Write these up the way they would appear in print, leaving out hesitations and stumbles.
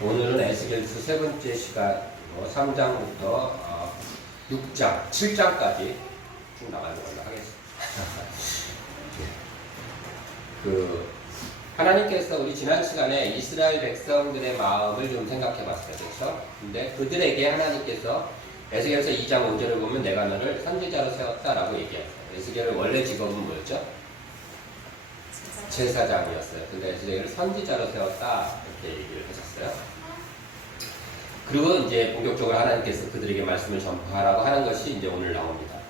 오늘은 에스겔서 세 번째 시간 3장부터 6장, 7장까지 쭉 나가려고 하겠습니다. 하나님께서 우리 지난 시간에 이스라엘 백성들의 마음을 좀 생각해 봤어요. 그렇죠? 근데 그들에게 하나님께서 에스겔서 2장 5절을 보면 내가 너를 선지자로 세웠다라고 얘기했어요. 에스겔의 원래 직업은 뭐였죠? 제사장이었어요. 근데 에스겔을 선지자로 세웠다 이렇게 얘기를 하셨어요. 그리고 이제 본격적으로 하나님께서 그들에게 말씀을 전파하라고 하는 것이 이제 오늘 나옵니다.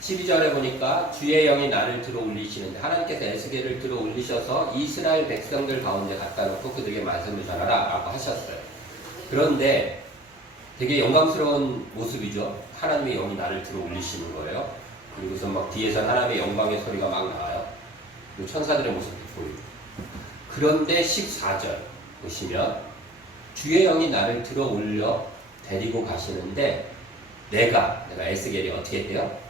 12절에 보니까 주의 영이 나를 들어 올리시는데 하나님께서 에스겔을 들어 올리셔서 이스라엘 백성들 가운데 갖다 놓고 그들에게 말씀을 전하라 라고 하셨어요. 그런데 되게 영광스러운 모습이죠. 하나님의 영이 나를 들어 올리시는 거예요. 그리고서 막 뒤에서 하나님의 영광의 소리가 막 나와요. 그리고 천사들의 모습도 보이고. 그런데 14절 보시면 주의 영이 나를 들어 올려 데리고 가시는데 내가 에스겔이 어떻게 했대요?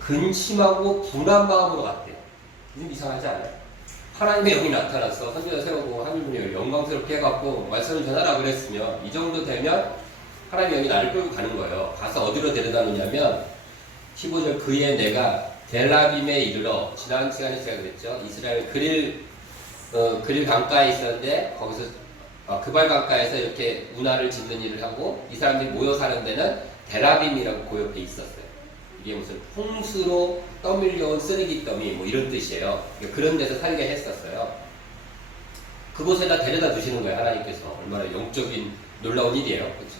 근심하고 분한 마음으로 갔대요. 좀 이상하지 않아요? 하나님의 영이 나타나서 선지자 세우고 하나님의 영광스럽게 해갖고 말씀을 전하라 그랬으면 이 정도 되면 하나님의 영이 나를 끌고 가는 거예요. 가서 어디로 데려다 놓냐면 15절 그에 내가 델라빔에 이르러 지난 시간에 제가 그랬죠. 이스라엘 그릴 강가에 있었는데 거기서 그발 강가에서 이렇게 운하를 짓는 일을 하고 이 사람들이 모여 사는 데는 델라빔이라고 그 옆에 있었어요. 이게 무슨 홍수로 떠밀려온 쓰레기 더미 뭐 이런 뜻이에요. 그런 데서 살게 했었어요. 그곳에다 데려다 주시는 거예요. 하나님께서. 얼마나 영적인 놀라운 일이에요. 그렇죠?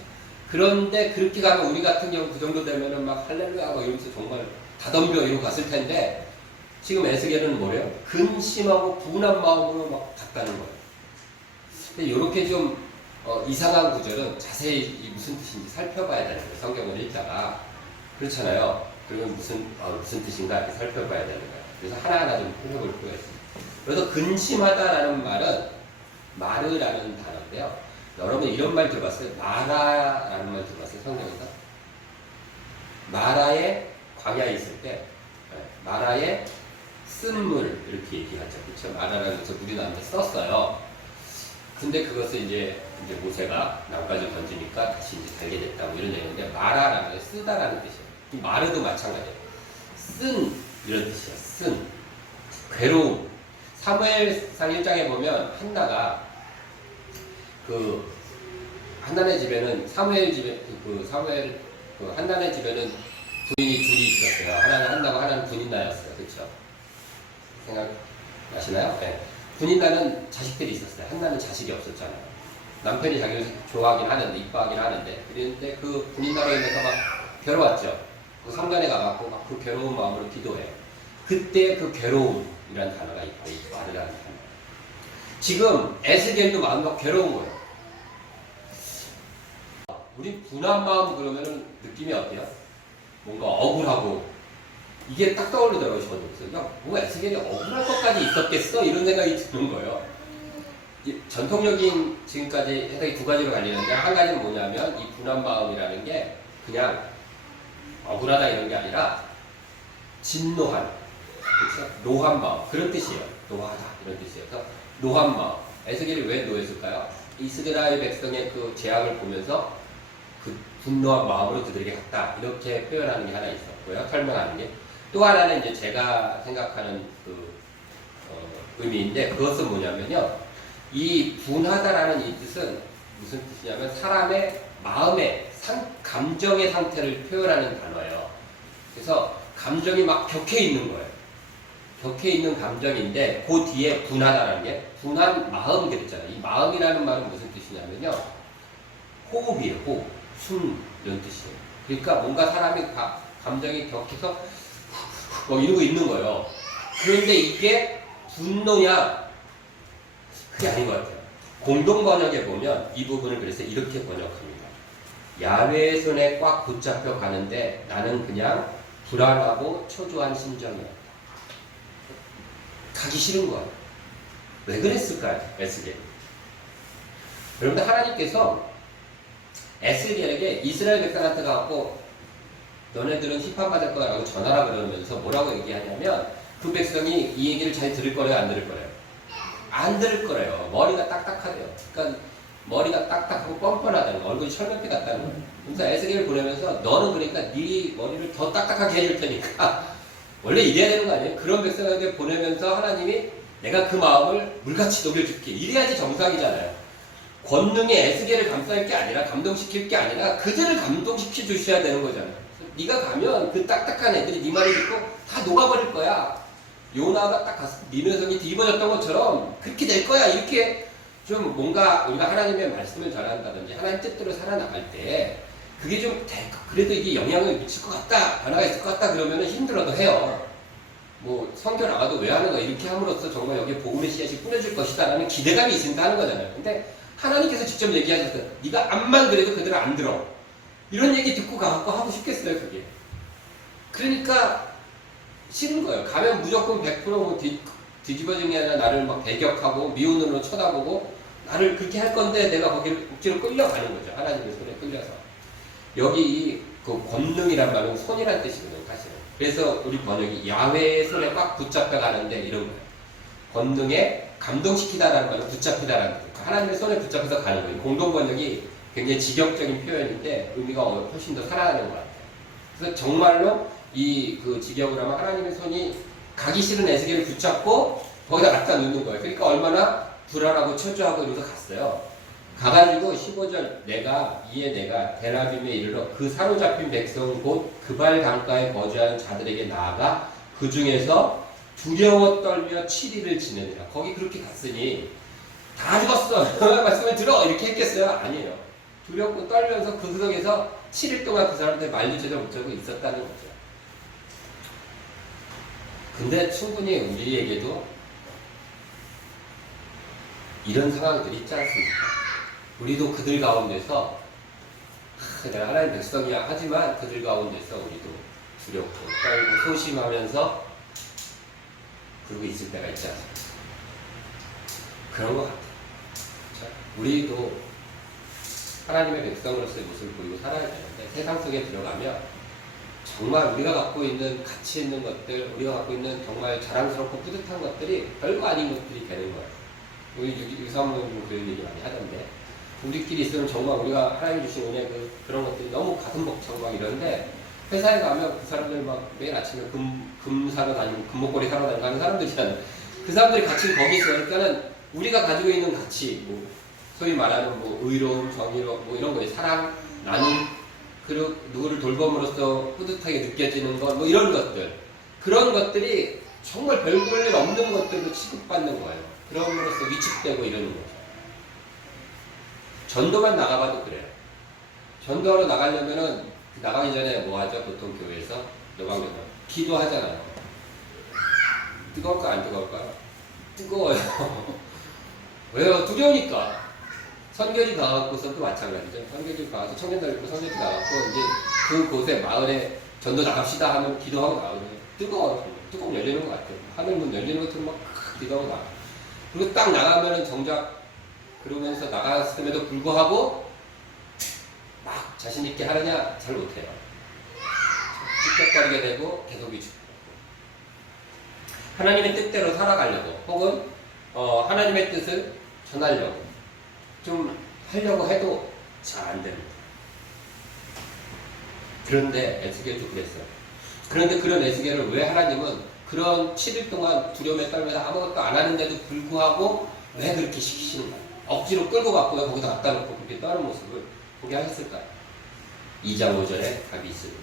그런데 그렇게 가면 우리 같은 경우 그 정도 되면은 막 할렐루야 막 이러면서 정말 다 덤벼 이러고 갔을 텐데 지금 에스겔은 뭐래요? 근심하고 분한 마음으로 막 갔다는 거예요. 근데 이렇게 좀 이상한 구절은 자세히 무슨 뜻인지 살펴봐야 되는 거예요. 성경을 읽다가. 그렇잖아요. 그러면 무슨 뜻인가 이렇게 살펴봐야 되는 거예요. 그래서 하나하나 좀 살펴볼 필요가 있습니다. 그래서 근심하다라는 말은 마르라는 단어인데요. 여러분 이런 말 들어봤어요? 마라라는 말 들어봤어요? 성경에서? 마라의 광야에 있을 때 마라의 쓴물 이렇게 얘기하죠. 그렇죠? 마라라는 것을 물이 나는데 썼어요. 근데 그것을 이제 모세가 나뭇가지를 던지니까 다시 이제 달게 됐다고 이런 얘기인데 마라라는 게 쓰다라는 뜻이에요. 이 마르도 마찬가지예요. 쓴 이런 뜻이에요. 쓴 괴로움. 사무엘상 1장에 보면 한나가 한나네 집에는 한나네 집에는 부인이 둘이 있었어요. 하나는 한나고 하나는 분인나였어요. 그렇죠? 생각나시나요? 네. 분인나는 자식들이 있었어요. 한나는 자식이 없었잖아요. 남편이 자기를 좋아하긴 하는데 이뻐하긴 하는데 그런데 그 분인나로 인해서 막 괴로웠죠. 그 성전에 가갖고 막 그 괴로운 마음으로 기도해요. 그때 그 괴로움이라는 단어가 있고 마르라는 단어. 지금 에스겔도 마음이 막 괴로운 거예요. 우리 분한 마음 그러면은 느낌이 어때요? 뭔가 억울하고 이게 딱 떠오르더라고요. 저는. 야, 뭐 에스겔이 억울할 것까지 있었겠어? 이런 생각이 드는 거예요. 전통적인 지금까지 해석이 두 가지로 갈리는데 한 가지는 뭐냐면 이 분한 마음이라는 게 그냥 억울하다 이런 게 아니라 진노한, 그렇죠? 노한 마음 그런 뜻이에요. 노하다 이런 뜻이에요. 그래서 노한 마음. 에스겔이 왜 노했을까요? 이스라엘 백성의 그 재앙을 보면서 그 분노한 마음으로 그들에게 갔다 이렇게 표현하는 게 하나 있었고요. 설명하는 게. 또 하나는 이제 제가 생각하는 의미인데 그것은 뭐냐면요. 이 분하다라는 이 뜻은 무슨 뜻이냐면 사람의 마음의 감정의 상태를 표현하는 단어예요. 그래서 감정이 막 격해 있는 거예요. 격해 있는 감정인데 그 뒤에 분하다라는 게 분한 마음 그랬잖아요. 이 마음이라는 말은 무슨 뜻이냐면요. 호흡이에요. 호흡. 숨 이런 뜻이에요. 그러니까 뭔가 사람이 감정이 격해서 뭐 이러고 있는 거예요. 그런데 이게 분노냐? 그게 아닌 것 같아요. 공동 번역에 보면 이 부분을 그래서 이렇게 번역합니다. 야훼의 손에 꽉 붙잡혀 가는데 나는 그냥 불안하고 초조한 심정이었다. 가기 싫은 거예요. 왜 그랬을까요? 에스겔. 여러분들 하나님께서 에스겔에게 이스라엘 백성한테 가고 너네들은 심판받을 거라고 전하라 그러면서 뭐라고 얘기하냐면 그 백성이 이 얘기를 잘 들을 거래요? 안 들을 거래요? 안 들을 거래요. 머리가 딱딱하대요. 그러니까 머리가 딱딱하고 뻔뻔하다는 거, 얼굴이 철면피 같다는 거예요. 그래서 에스겔을 보내면서 너는 그러니까 네 머리를 더 딱딱하게 해줄 테니까 원래 이래야 되는 거 아니에요? 그런 백성에게 보내면서 하나님이 내가 그 마음을 물같이 녹여줄게. 이래야지 정상이잖아요. 권능의 에스겔을 감쌀 게 아니라 감동시킬 게 아니라 그들을 감동시켜 주셔야 되는 거잖아요. 네가 가면 그 딱딱한 애들이 네 말을 듣고 다 녹아버릴 거야. 요나가 딱 가서 니느성이 뒤집어졌던 것처럼 그렇게 될 거야. 이렇게 좀 뭔가 우리가 하나님의 말씀을 전한다든지 하나님 뜻대로 살아나갈 때 그게 좀 그래도 이게 영향을 미칠 것 같다, 변화가 있을 것 같다 그러면 힘들어도 해요. 뭐 성경 나가도 왜 하는 거야? 이렇게 함으로써 정말 여기에 복음의 씨앗이 뿌려질 것이다 라는 기대감이 있으니까 하는 거잖아요. 근데 하나님께서 직접 얘기하셨어요. 네가 암만 그래도 그들은 안 들어. 이런 얘기 듣고 가갖고 하고 싶겠어요, 그게. 그러니까 싫은 거예요. 가면 무조건 100% 뒤집어진 게 아니라 나를 막 배격하고 미운 눈으로 쳐다보고 나를 그렇게 할 건데 내가 거기를 억지로 끌려가는 거죠. 하나님의 손에 끌려서. 여기 그 권능이란 말은 손이란 뜻이거든요, 사실은. 그래서 우리 번역이 야훼의 손에 꽉 붙잡혀 가는데 이런 거예요. 권능에 감동시키다라는 말은 붙잡히다라는 거예요. 하나님의 손에 붙잡혀서 가는 거예요. 공동 번역이 굉장히 직역적인 표현인데 의미가 훨씬 더 살아나는 것 같아요. 그래서 정말로 이 그 직역을 하면 하나님의 손이 가기 싫은 에스겔을 붙잡고 거기다 갖다 놓는 거예요. 그러니까 얼마나 불안하고 초조하고 이러면서 갔어요. 가가지고 15절 내가 데라빔에 이르러 그 사로잡힌 백성 곧 그발 강가에 거주하는 자들에게 나아가 그 중에서 두려워 떨며 7일을 지내니라. 거기 그렇게 갔으니 다 죽었어. 말씀을 들어. 이렇게 했겠어요? 아니에요. 두렵고 떨면서 그 속에서 7일 동안 그 사람들 말리조차 못하고 있었다는 거죠. 근데 충분히 우리에게도 이런 상황들이 있지 않습니까? 우리도 그들 가운데서 내가 하나님 백성이야 하지만 그들 가운데서 우리도 두렵고 떨고 소심하면서 그러고 있을 때가 있지 않습니까? 그런 것 같아요. 그렇죠? 우리도 하나님의 백성으로서의 모습을 보이고 살아야 되는데 세상 속에 들어가면 정말 우리가 갖고 있는 가치 있는 것들, 우리가 갖고 있는 정말 자랑스럽고 뿌듯한 것들이 별거 아닌 것들이 되는 거예요. 우리 유사모님 그런 얘기 많이 하던데 우리끼리 있으면 정말 우리가 하나님 주신 은혜 그런 것들이 너무 가슴 벅차고 막 이러는데 회사에 가면 그 사람들 막 매일 아침에 금 사러 다니고 금목걸이 사러 다니고 하는 사람들이잖아요. 그 사람들이 같이 거기 있어요. 그러니까는 우리가 가지고 있는 가치, 뭐 소위 말하는 뭐 의로움, 정의로움, 뭐 이런 거예요. 사랑, 나눔, 그리고 누구를 돌봄으로써 뿌듯하게 느껴지는 것, 뭐 이런 것들. 그런 것들이 정말 별 볼 일 없는 것들로 취급받는 거예요. 그럼으로써 위축되고 이러는 거죠. 전도만 나가봐도 그래요. 전도하러 나가려면은 나가기 전에 뭐 하죠? 보통 교회에서 노방교회 기도하잖아요. 뜨거울까 안 뜨거울까요? 뜨거워요. 왜요? 두려우니까. 선교지 가갖고서도 마찬가지죠. 선교지 가서 청년들 있고 선교지 가갖고 이제 그곳에 마을에 전도 나갑시다 하면 기도하고 나오면 뜨거워요. 뚜껑 열리는 것 같아요. 하늘문 열리는 것처럼 막 기도하고 나와요. 그리고 딱 나가면은 정작 그러면서 나갔음에도 불구하고 막 자신있게 하느냐? 잘 못해요. 찝쩍거리게 되고 계속 위축되고 하나님의 뜻대로 살아가려고 혹은 하나님의 뜻을 전하려고 좀 하려고 해도 잘 안 됩니다. 그런데 에스겔도 그랬어요. 그런데 그런 에스겔을 왜 하나님은 그런 7일 동안 두려움에 떨면서 아무것도 안 하는데도 불구하고 왜 그렇게 시키시는가? 억지로 끌고 갖고 거기다 갖다 놓고 그렇게 떠는 모습을 보게 하셨을까요? 2장 5절에 답이 있습니다.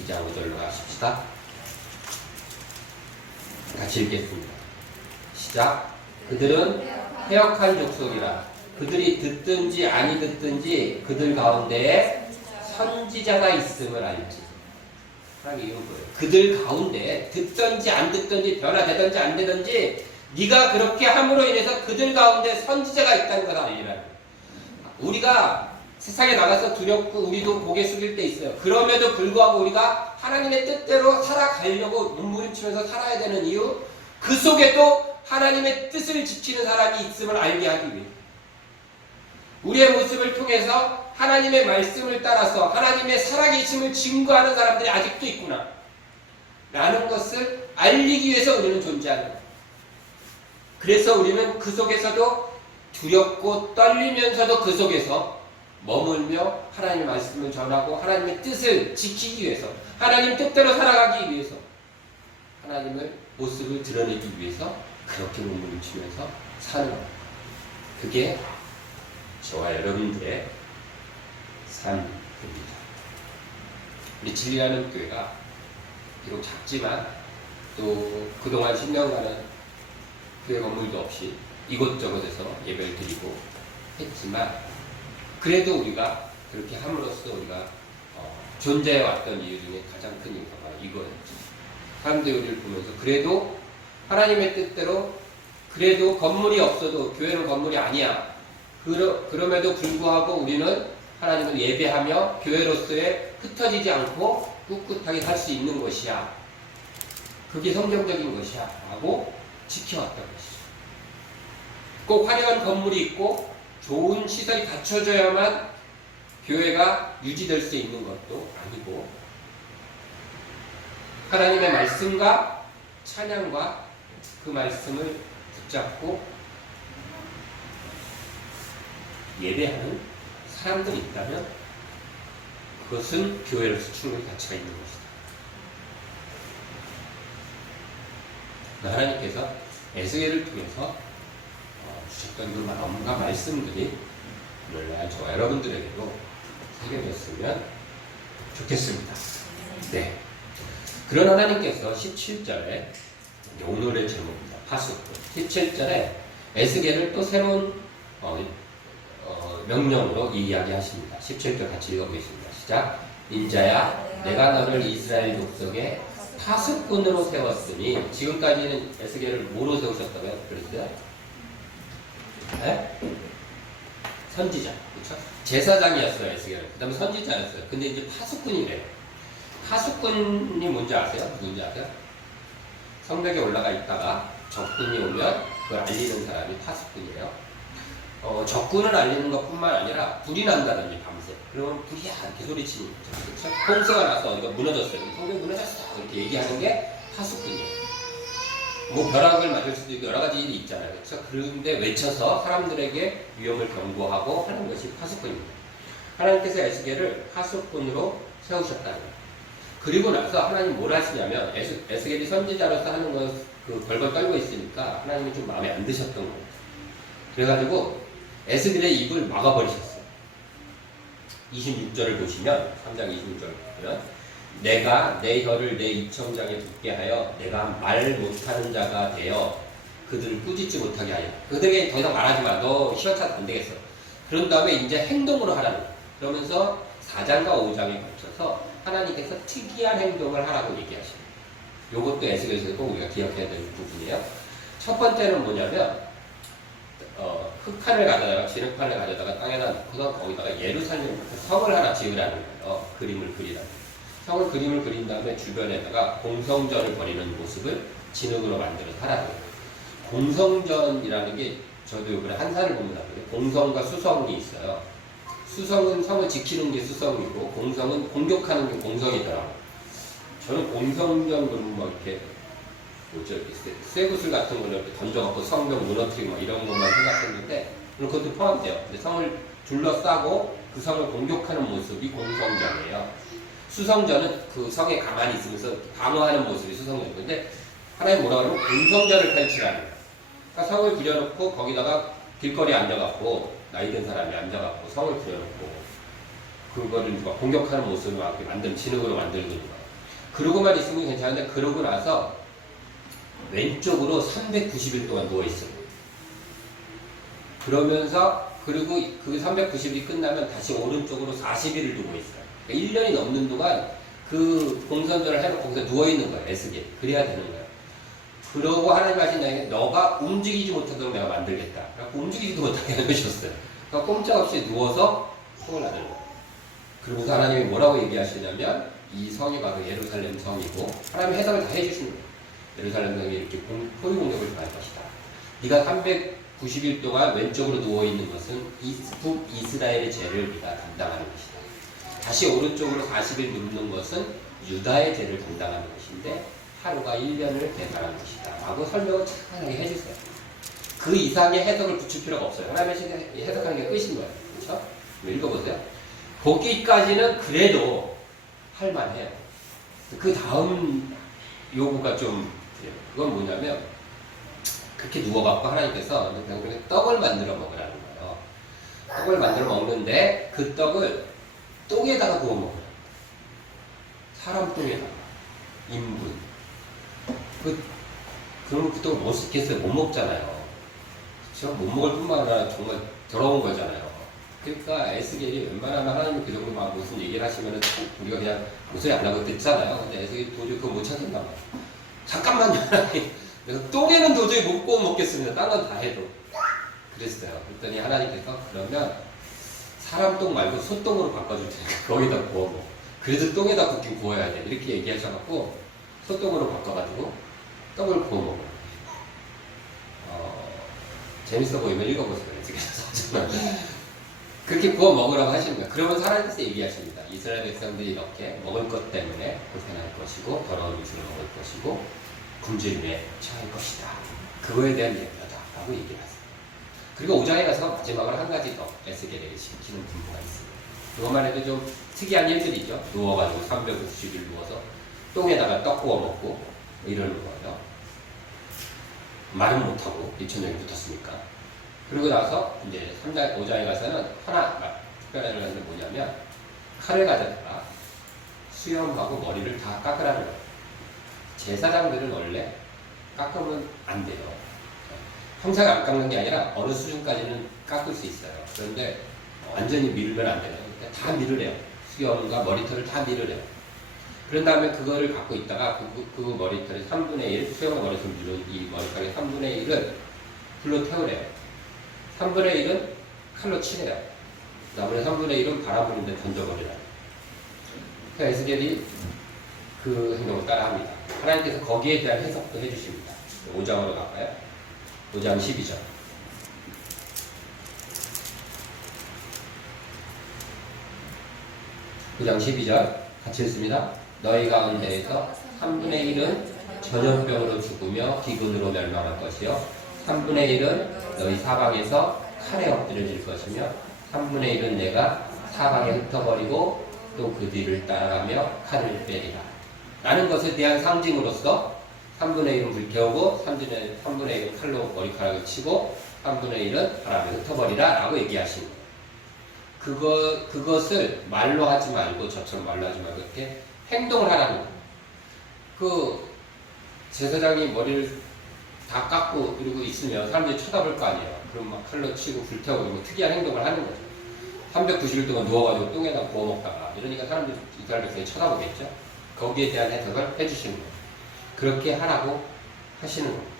2장 5절로 가십시다. 같이 읽겠습니다. 시작. 그들은 패역한 족속이라. 그들이 듣든지 아니 듣든지 그들 가운데에 선지자가 있음을 알지. 하나님 이건 뭐예요? 그들 가운데 듣든지 안 듣든지 변화되든지 안 되든지 네가 그렇게 함으로 인해서 그들 가운데 선지자가 있다는 걸 알리라. 우리가 세상에 나가서 두렵고 우리도 고개 숙일 때 있어요. 그럼에도 불구하고 우리가 하나님의 뜻대로 살아가려고 몸부림치면서 살아야 되는 이유, 그 속에도 하나님의 뜻을 지키는 사람이 있음을 알게 하기 위해 우리의 모습을 통해서 하나님의 말씀을 따라서 하나님의 살아계심을 증거하는 사람들이 아직도 있구나 라는 것을 알리기 위해서 우리는 존재하는 거예요. 그래서 우리는 그 속에서도 두렵고 떨리면서도 그 속에서 머물며 하나님의 말씀을 전하고 하나님의 뜻을 지키기 위해서, 하나님 뜻대로 살아가기 위해서, 하나님의 모습을 드러내기 위해서 그렇게 몸부림치면서 사는 것. 그게 저와 여러분들의 삶입니다. 우리 진리하는 교회가 비록 작지만 또 그동안 10년간은 교회 건물도 없이 이곳저곳에서 예배를 드리고 했지만, 그래도 우리가 그렇게 함으로써 우리가 존재해왔던 이유 중에 가장 큰 이유가 이거였죠. 사람들이 우리를 보면서 그래도 하나님의 뜻대로, 그래도 건물이 없어도 교회는 건물이 아니야. 그럼에도 불구하고 우리는 하나님을 예배하며 교회로서의 흩어지지 않고 꿋꿋하게 살 수 있는 것이야. 그게 성경적인 것이야. 라고 지켜왔던 것이죠. 꼭 화려한 건물이 있고 좋은 시설이 갖춰져야만 교회가 유지될 수 있는 것도 아니고, 하나님의 말씀과 찬양과 그 말씀을 붙잡고 예배하는 사람들이 있다면 그것은 교회로서 충분히 가치가 있는 것이다. 하나님께서 에스겔을 통해서 주셨던 그 마음과 말씀들이 오늘날 저와 여러분들에게도 새겨졌으면 좋겠습니다. 네. 그런 하나님께서 17절에 오늘의 제목입니다. 파수꾼. 17절에 에스겔을 또 새로운 명령으로 이야기하십니다. 17절 같이 읽어보겠습니다. 시작. 인자야, 내가 너를 이스라엘 족속의 파수꾼으로 세웠으니, 지금까지는 에스겔을 뭐로 세우셨다고요? 그랬어요? 네? 선지자. 그렇죠? 제사장이었어요, 에스겔은. 그 다음에 선지자였어요. 근데 이제 파수꾼이래요. 파수꾼이 뭔지 아세요? 누군지 아세요? 성벽에 올라가 있다가 적군이 오면 그걸 알리는 사람이 파수꾼이에요. 적군을 알리는 것뿐만 아니라 불이 난다든지 밤새, 그러면 불이야 이렇게 소리치는 거죠. 그렇죠? 홍수가 나서 어디가 무너졌어요. 성벽이 무너졌어 이렇게 얘기하는 게 파수꾼이에요. 뭐 벼락을 맞을 수도 있고 여러 가지 일이 있잖아요. 그렇죠? 그런데 외쳐서 사람들에게 위험을 경고하고 하는 것이 파수꾼입니다. 하나님께서 에스겔을 파수꾼으로 세우셨다는 거예요. 그리고 나서 하나님 뭘 하시냐면, 에스겔이 선지자로서 하는 것, 그 벌벌 떨고 있으니까 하나님이 좀 마음에 안 드셨던 거예요. 그래가지고 에스겔의 입을 막아버리셨어요. 26절을 보시면, 3장 26절을 보면, 내가 내 혀를 내 입천장에 붙게 하여 내가 말 못하는 자가 되어 그들을 꾸짖지 못하게 하여, 그들에게 더 이상 말하지 마. 너 시원찮아 안 되겠어. 그런 다음에 이제 행동으로 하라는 거예요. 그러면서 4장과 5장에 걸쳐서 하나님께서 특이한 행동을 하라고 얘기하십니다. 이것도 에스겔에서 꼭 우리가 기억해야 될 부분이에요. 첫 번째는 뭐냐면, 흙판을 가져다가, 진흙판을 가져다가 땅에다 놓고서 거기다가 예루살렘 성을 하나 지으라는 거예요. 그림을 그리라는 거예요. 성을 그림을 그린 다음에 주변에다가 공성전을 벌이는 모습을 진흙으로 만들어서 하라는 거예요. 공성전이라는 게, 저도 이번에 한사를 보면 나거든요. 공성과 수성이 있어요. 수성은 성을 지키는 게 수성이고, 공성은 공격하는 게 공성이더라고요. 저는 공성전 그러면 뭐 이렇게 뭐죠, 쇠구슬 같은 거를 이렇게 던져갖고 성벽 무너뜨리고 뭐 이런 것만 생각했는데, 물론 그것도 포함돼요. 근데 성을 둘러싸고 그 성을 공격하는 모습이 공성전이에요. 수성전은 그 성에 가만히 있으면서 방어하는 모습이 수성전이에요. 근데 하나님 뭐라 그러면 공성전을 펼치라는 거예요. 그러니까 성을 그려놓고 거기다가 길거리에 앉아갖고 나이든 사람이 앉아갖고 성을 그려놓고 그거를 누가 공격하는 모습을 막 만든, 진흙으로 만들는 거예요. 그러고만 있으면 괜찮은데, 그러고 나서 왼쪽으로 390일 동안 누워있어요. 그러면서, 그리고 그 390일이 끝나면 다시 오른쪽으로 40일을 누워있어요. 그러니까 1년이 넘는 동안 그 공성전을 해놓고 거기서 누워있는 거예요, 에스겔. 그래야 되는 거예요. 그러고 하나님 하신 나에게 너가 움직이지 못하도록 내가 만들겠다. 그래서 움직이지도 못하게 해주셨어요. 그러니까 꼼짝없이 누워서 성을 나누는 거예요. 그러면서 하나님이 뭐라고 얘기하시냐면, 이 성이 바로 예루살렘 성이고, 하나님이 해석을 다 해주시는 거예요. 예루살렘 성이 이렇게 포위 공격을 당할 것이다. 네가 390일 동안 왼쪽으로 누워있는 것은 북이스라엘의 죄를 네가 담당하는 것이다. 다시 오른쪽으로 40일 눕는 것은 유다의 죄를 담당하는 것인데 하루가 1년을 대가하는 것이다 라고 설명을 착하게 해주세요. 그 이상의 해석을 붙일 필요가 없어요. 하나님의 해석하는 게 끝인 거예요. 그렇죠? 읽어보세요. 거기까지는 그래도 할만해요. 그 다음 요구가 좀 그래요. 그건 뭐냐면 그렇게 누워갖고 하나님께서 병들에 떡을 만들어 먹으라는 거예요. 떡을 만들어 먹는데 그 떡을 똥에다가 부어 먹어요. 사람 똥에다가. 인분. 그럼 그 떡을 먹을 수 있겠어요? 못 먹잖아요. 그렇죠? 못 먹을 뿐만 아니라 정말 더러운 거잖아요. 그러니까 에스겔이 웬만하면 하나님이 그 정도 막 무슨 얘기를 하시면은 우리가 그냥 무소리 안 하고 듣잖아요. 근데 에스겔이 도저히 그거 못 찾겠나 봐요. 잠깐만요. 내가 똥에는 도저히 못 구워 먹겠습니다. 딴 건 다 해도. 그랬어요. 그랬더니 하나님께서 그러면 사람 똥 말고 소똥으로 바꿔줄 테니까 거기다 구워 먹어. 그래도 똥에다 굽긴 구워야 돼. 이렇게 얘기하셔갖고 소똥으로 바꿔가지고 떡을 구워 먹어요. 재밌어 보이면 읽어보세요. 그렇게 구워 먹으라고 하시는 거예요. 그러면 하나님께서 얘기하십니다. 이스라엘 백성들이 이렇게 먹을 것 때문에 고생할 것이고 더러운 음식을 먹을 것이고 굶주림에 처할 것이다. 그거에 대한 예표다 라고 얘기를 하세요. 그리고 5장에 가서 마지막으로 한 가지 더 에스겔에게 시키는 분부가 있습니다. 그것만 해도 좀 특이한 일들이죠. 누워가지고 350일 누워서 똥에다가 떡 구워 먹고 이러는 거예요. 말은 못하고 2,000년이 붙었으니까. 그리고 나서 이제 3장, 5장에 가서는 하나 특별한 일을 하는 게 뭐냐면 칼을 가져다가 수염하고 머리를 다 깎으라는 거예요. 제사장들은 원래 깎으면 안 돼요. 평생 안 깎는 게 아니라 어느 수준까지는 깎을 수 있어요. 그런데 완전히 밀면 안 돼요. 그러니까 다 밀으래요. 수염과 머리털을 다 밀으래요. 그런 다음에 그거를 갖고 있다가 그 머리털의 3분의 1, 수염과 머리털 밀은 이 머리털의 3분의 1은 불로 태우래요. 3분의 1은 칼로 치래요. 나머지 3분의 1은 바람 부는데 던져버리라. 그러니까 에스겔이 그 행동을 따라합니다. 하나님께서 거기에 대한 해석도 해주십니다. 5장으로 갈까요? 5장 12절. 5장 12절 같이 읽습니다. 너희 가운데에서 3분의 1은 전염병으로 죽으며 기근으로 멸망할 것이요 3분의 1은 너희 사방에서 칼에 엎드려질 것이며 3분의 1은 내가 사방에 흩어버리고 또 그 뒤를 따라가며 칼을 빼리라. 라는 것에 대한 상징으로서 3분의 1은 불태우고 3분의 1은 칼로 머리카락을 치고 3분의 1은 바람에 흩어버리라 라고 얘기하신 거예요. 그것을 말로 하지 말고 저처럼 말로 하지 말고 이렇게 행동을 하라는 거예요. 그 제사장이 머리를 다 깎고 이러고 있으면 사람들이 쳐다볼 거 아니에요. 그럼 막 칼로 치고 불태우고 뭐 특이한 행동을 하는 거죠. 390일 동안 누워가지고 똥에다 구워 먹다가 이러니까 사람들이 이스라엘 백성이 쳐다보겠죠. 거기에 대한 해석을 해주시는 거예요. 그렇게 하라고 하시는 겁니다.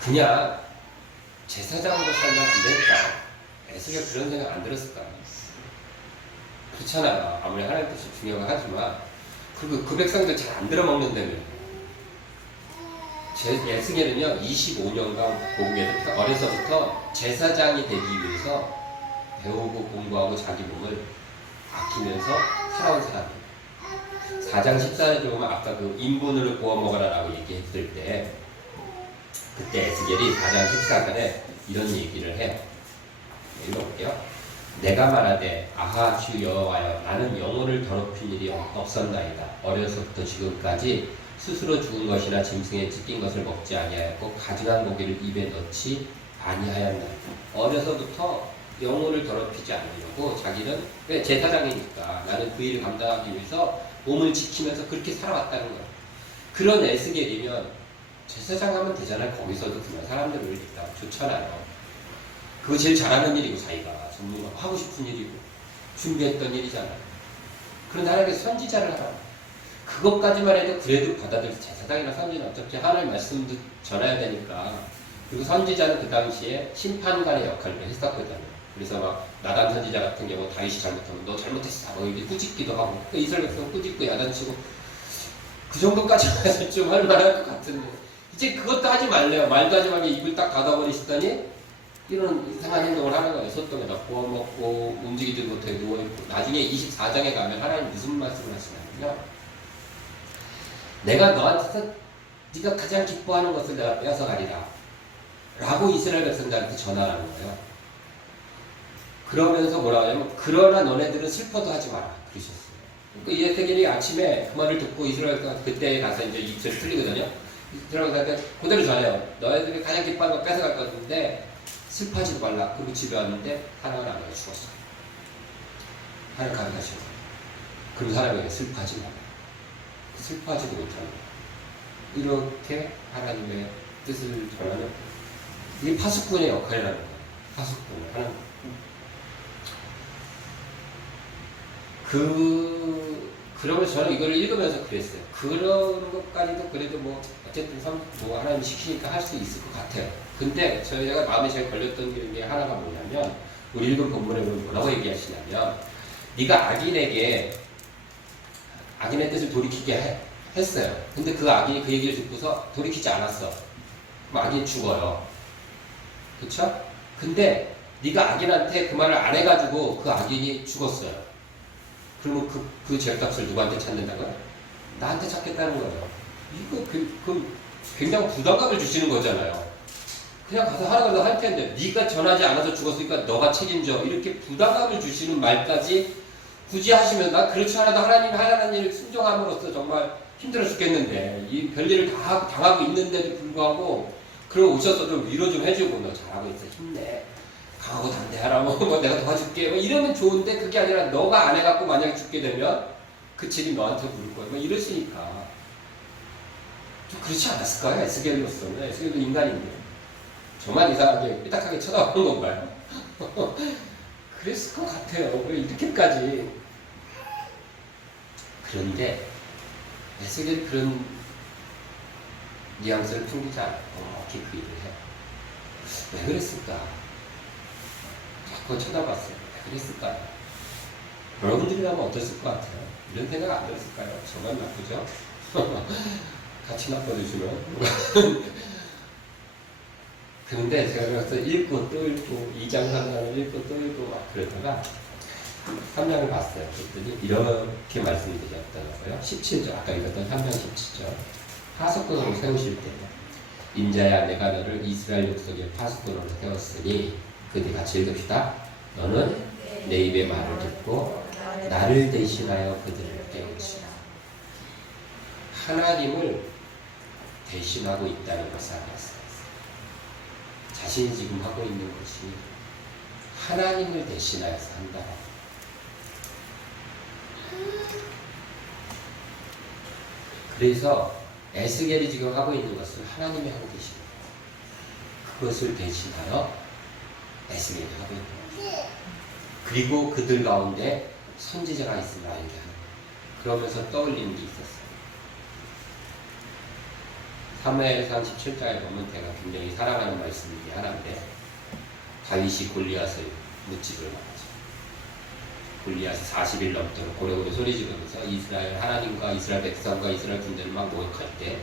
그냥 제사장으로 살면 안 될까? 에스겔 그런 생각 안 들었을까? 그렇잖아요. 아무리 하나님 뜻이 중요하긴 하지만 그리고 그 백성들 잘 안 들어먹는다며. 에스겔은요 25년간 복음에서 어려서부터 제사장이 되기 위해서 배우고 공부하고 자기 몸을 아끼면서 살아온 사람이에요. 4장 14절에 보면 아까 그 인분을 구워 먹어라 라고 얘기했을 때 그때 에스겔이 4장 14절에 이런 얘기를 해요. 읽어볼게요. 내가 말하되 아하 주 여호와여 나는 영혼을 더럽힌 일이 없었나이다. 어려서부터 지금까지 스스로 죽은 것이나 짐승에 찢긴 것을 먹지 아니하였고 가증한 고기를 입에 넣지 아니하였나이다. 어려서부터 영혼을 더럽히지 않으려고 자기는 제사장이니까 나는 그 일을 감당하기 위해서 몸을 지키면서 그렇게 살아왔다는 거예요. 그런 에스겔이면 제사장 하면 되잖아요. 거기서도 그냥 사람들을 일단 좋잖아요. 그거 제일 잘하는 일이고 자기가 전문가 하고 싶은 일이고 준비했던 일이잖아요. 그런데 하나님께서 선지자를 하라. 그것까지만 해도 그래도 받아들여서 제사장이나 선지자는 어차피 하나님의 말씀도 전해야 되니까. 그리고 선지자는 그 당시에 심판관의 역할을 했었거든요. 그래서 막 나단 선지자 같은 경우 다윗이 잘못하면 너 잘못했어 뭐 이렇게 꾸짖기도 하고 이스라엘 백성 꾸짖고 야단치고 그 정도까지만 해서 좀 할 만할 것 같은데 이제 그것도 하지 말래요. 말도 하지 말고 입을 딱 닫아버리시더니 이런 이상한 행동을 하는 거예요. 소똥에다 구워 먹고 움직이지 못해 누워있고. 나중에 24장에 가면 하나님 무슨 말씀을 하시냐면요. 내가 너한테서 네가 가장 기뻐하는 것을 내가 빼앗아가리라 라고 이스라엘 백성들한테 전하라는 거예요. 그러면서 뭐라고 하냐면 그러나 너네들은 슬퍼도 하지 마라 그러셨어요. 그러니까 에스겔이 아침에 그 말을 듣고 이스라엘 백성 그때 가서 이제 입술이 틀리거든요. 이스라엘 백성한테 그대로 전해요. 너희들이 가장 기뻐하는 거 뺏어갈 것 같은데 슬퍼하지도 말라. 그리고 집에 왔는데 하나가 안 죽었어요. 하나가 가셔서 그럼 사람에게 슬퍼하지 말라. 슬퍼하지도 못하는 거예요. 이렇게 하나님의 뜻을 전하는 이게 파수꾼의 역할이라는 거예요. 파수꾼을 하는 거예요. 그러면서 저는 이걸 읽으면서 그랬어요. 그런 것까지도 그래도 뭐 어쨌든 뭐 하나님 시키니까 할 수 있을 것 같아요. 근데 저희가 마음에 제일 걸렸던 게 하나가 뭐냐면 우리 읽은 본문에 보면 뭐라고 얘기하시냐면 네가 악인의 뜻을 돌이키게 했어요. 근데 그 악인이 그 얘기를 듣고서 돌이키지 않았어. 그럼 악인이 죽어요. 그쵸? 근데 네가 악인한테 그 말을 안 해가지고 그 악인이 죽었어요. 그러면 그 죄값을 누구한테 찾는다고요? 나한테 찾겠다는 거예요. 이거 굉장히 부담감을 주시는 거잖아요. 그냥 가서 하라고 할 텐데 네가 전하지 않아서 죽었으니까 너가 책임져 이렇게 부담감을 주시는 말까지 굳이 하시면 나 그렇지 않아도 하나님이 하라는 일을 순종함으로써 정말 힘들어 죽겠는데 이 별일을 다 당하고 있는데도 불구하고 그럼 오셔서도 위로 좀 해주고 너 잘하고 있어 힘내 강하고 담대하라 뭐 내가 도와줄게 뭐 이러면 좋은데 그게 아니라 너가 안 해갖고 만약에 죽게 되면 그 책임 너한테 물을 거야 뭐 이러시니까 좀 그렇지 않았을까요? 에스겔로서는 에스겔도 인간인데 저만 이상하게 삐딱하게 쳐다보는 건가요? 그랬을 것 같아요. 왜 이렇게까지 그런데 에스겔 그런 뉘앙스를 풍기지 않고 이렇게 그 일을 해요. 왜 그랬을까? 자꾸 쳐다봤어요. 왜 그랬을까요? 여러분들이라면 어땠을 것 같아요? 이런 생각 안 들었을까요? 저만 나쁘죠? 같이 나빠주시면. 근데 제가 그래서 읽고 또 읽고 2장 3장을 읽고 또 읽고 막 그러다가 3장을 봤어요. 그랬더니 이렇게 말씀이 드렸더라고요. 17절 아까 읽었던 3장 17절 파수꾼으로 세우실 때 인자야 내가 너를 이스라엘 족속의 파수꾼으로 세웠으니 그들 같이 읽읍시다. 너는 내 입의 말을 듣고 나를 대신하여 그들을 깨우치라. 하나님을 대신하고 있다는 것을 알았어요. 자신이 지금 하고 있는 것이 하나님을 대신하여서 한다. 그래서 에스겔이 지금 하고 있는 것을 하나님이 하고 계십니다. 그것을 대신하여 에스겔이 하고 있는 거예요. 그리고 그들 가운데 선지자가 있음을 알게 하는 거예요. 그러면서 떠올리는 게 있었어요. 사무엘상 17장에 보면 제가 굉장히 사랑하는 말씀 중에 하나인데 다윗이 골리앗을 무찌를 말하죠. 골리앗이 40일 넘도록 고래고래 소리 지르면서 이스라엘 하나님과 이스라엘 백성과 이스라엘 군대를 막 모욕할 때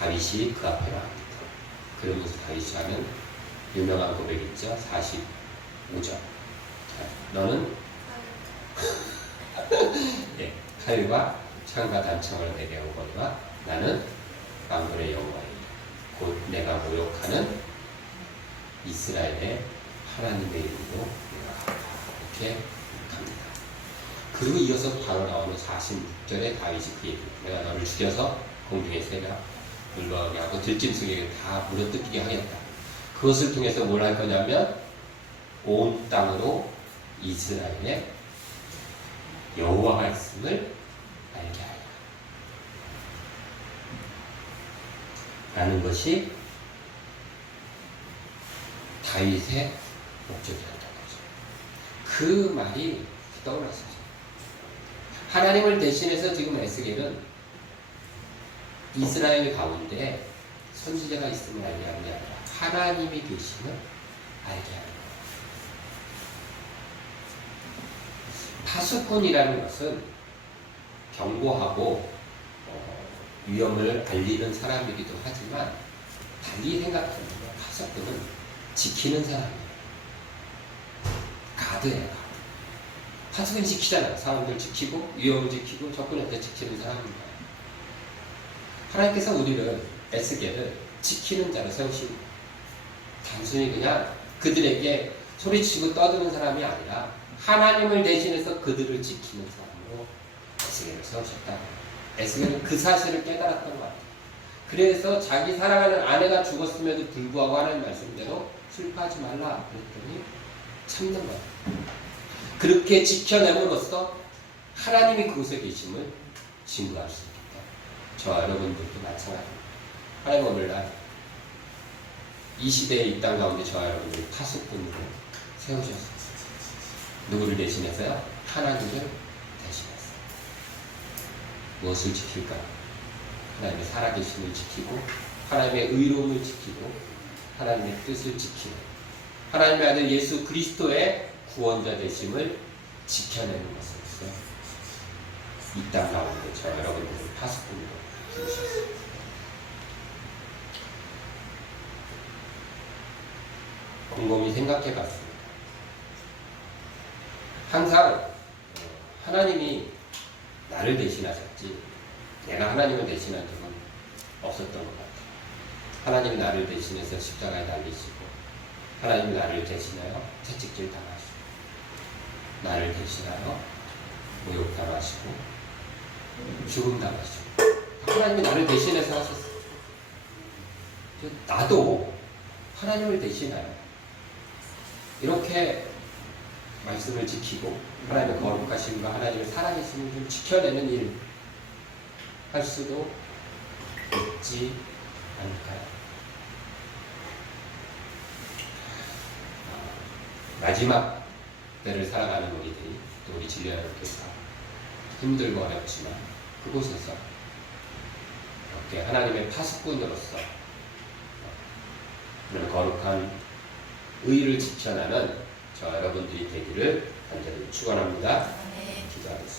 다윗이 그 앞에 나옵니다. 그러면서 다윗이 하는 유명한 고백 있죠. 45절 너는 네, 칼과 창과 단창을 내게 오거니와 나는 만군의 여호와이라 곧 내가 모욕하는 이스라엘의 하나님의 이름으로 내가 간다. 이렇게 갑니다. 그리고 이어서 바로 나오는 46절에 다윗이 그 얘기 내가 너를 죽여서 공중의 새가 물러가게 하고 들짐승에게 다 물어뜯기게 하겠다. 그것을 통해서 뭘 할 거냐면 온 땅으로 이스라엘의 여호와가 있음을 알게 하리라. 라는 것이 다윗의 목적이었던 거죠. 그 말이 떠올랐어요. 하나님을 대신해서 지금 에스겔은 이스라엘 가운데 선지자가 있음을 알게 하는 게 아니라 하나님이 계심을 알게 하는 거예요. 파수꾼이라는 것은 경고하고 위험을 알리는 사람이기도 하지만 달리 생각하면 파수꾼은 지키는 사람이에요. 가드예요. 파수꾼이 지키잖아요. 사람들 지키고 위험을 지키고 적군한테 지키는 사람입니다. 하나님께서 우리를 에스겔을 지키는 자로 세우시고 단순히 그냥 그들에게 소리치고 떠드는 사람이 아니라 하나님을 대신해서 그들을 지키는 사람으로 에스겔을 세우셨다. 에스겔은 그 사실을 깨달았던 것 같아요. 그래서 자기 사랑하는 아내가 죽었음에도 불구하고 하나님 말씀대로 슬퍼하지 말라 그랬더니 참는 거예요. 그렇게 지켜냄으로써 하나님이 그곳에 계심을 증거할 수 있다. 저와 여러분들도 마찬가지입니다. 하나님 오늘날 이 시대에 이 땅 가운데 저와 여러분들을 파수꾼으로 세우셨어요. 누구를 대신해서요? 하나님을 대신해서. 무엇을 지킬까? 하나님의 살아계심을 지키고 하나님의 의로움을 지키고 하나님의 뜻을 지키는 하나님의 아들 예수 그리스도의 구원자 되심을 지켜내는 것으로서 이 땅 가운데 저 여러분들을 파수꾼으로 부르셨습니다. 곰곰이 생각해 봤습니다. 항상 하나님이 나를 대신하셨지 내가 하나님을 대신한 적은 없었던 것 같아요. 하나님이 나를 대신해서 십자가에 달리시고 하나님이 나를 대신하여 채찍질 당하시고 나를 대신하여 모욕 당하시고 죽음 당하시고 하나님이 나를 대신해서 하셨어요. 나도 하나님을 대신하여 이렇게 말씀을 지키고 하나님의 거룩하심과 하나님의 살아계심을 좀 지켜내는 일 할 수도 있지 않을까요? 마지막 때를 살아가는 우리들이 또 우리 진리하나님께서 힘들고 어렵지만 그곳에서 이렇게 하나님의 파수꾼으로서 그런 거룩한 의를 지켜나는 저 여러분들이 되기를 간절히 축원합니다. 기도하겠습니다.